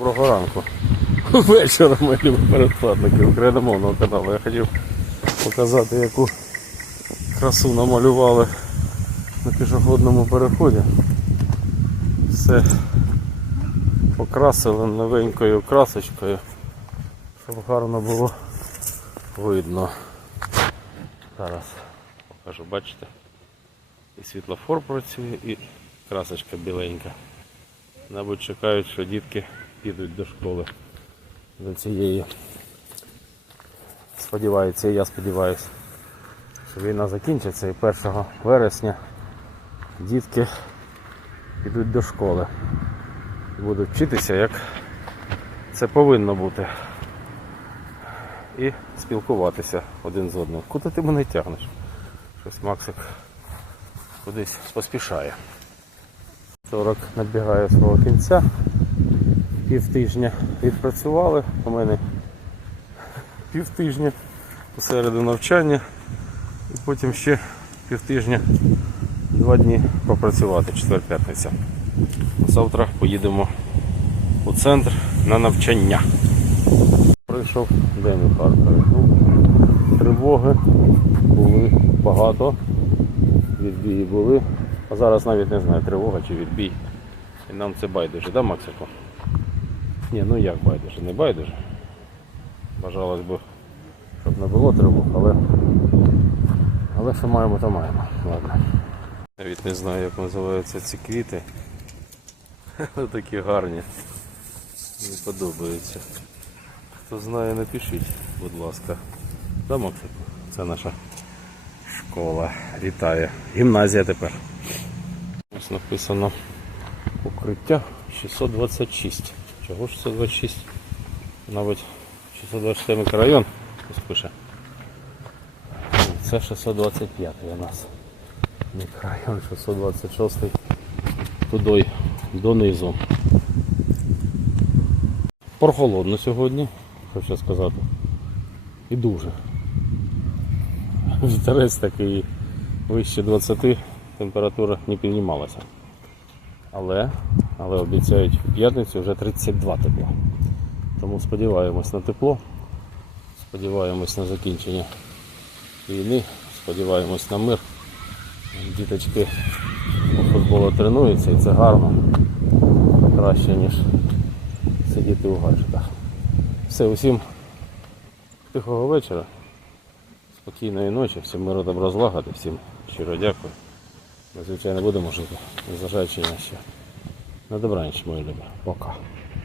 Доброго ранку. Вечора ми любимо передплатники україномовного каналу. Я хотів показати, яку красу намалювали на пішохідному переході. Все покрасили новенькою красочкою, щоб гарно було видно. Зараз покажу, бачите? І світлофор працює, і красочка біленька. Мабуть, чекають, що дітки підуть до школи до цієї. Сподіваються, і я сподіваюся, що війна закінчиться і 1 вересня дітки підуть до школи. І будуть вчитися, як це повинно бути. І спілкуватися один з одним. Куди ти мене тягнеш? Щось Максик кудись поспішає. 40 набігає свого кінця. Пів тижня відпрацювали. У мене пів тижня посереду навчання. І потім ще пів тижня, два дні попрацювати, четвер п'ятниця. Завтра поїдемо у центр на навчання. Пройшов день у Харкові. Ну, тривоги були багато, відбії були. А зараз навіть не знаю, тривога чи відбій. І нам це байдуже, да, Максику? Ні, ну як байдуже, не байдуже. Бажалось би, щоб не було тривог, але, але що маємо, то маємо. Ладно. Навіть не знаю, як називаються ці квіти. Але такі гарні. Мені подобаються. Хто знає, напишіть, будь ласка. Да, Максику? Це наша школа. Вітає. Гімназія тепер. Ось написано укриття 626. Чого 626? Мабуть, 627 мікрорайон ось пише. Це 625 у нас. Мікрорайон 626 туди донизу. Прохолодно сьогодні, хочу сказати. І дуже. Вітерець такий вище 20 температура не піднімалася. Але, але обіцяють в п'ятницю вже 32 тепла. Тому сподіваємось на тепло, сподіваємось на закінчення війни, сподіваємось на мир. Діточки по футболу тренуються і це гарно. Краще, ніж сидіти у гаджетах. Все, усім тихого вечора, спокійної ночі, всім миру добро злагоди, всім щиро дякую. Ми, звичайно, будемо жити, незважаючи на що. На добраніч, мої любі. Пока.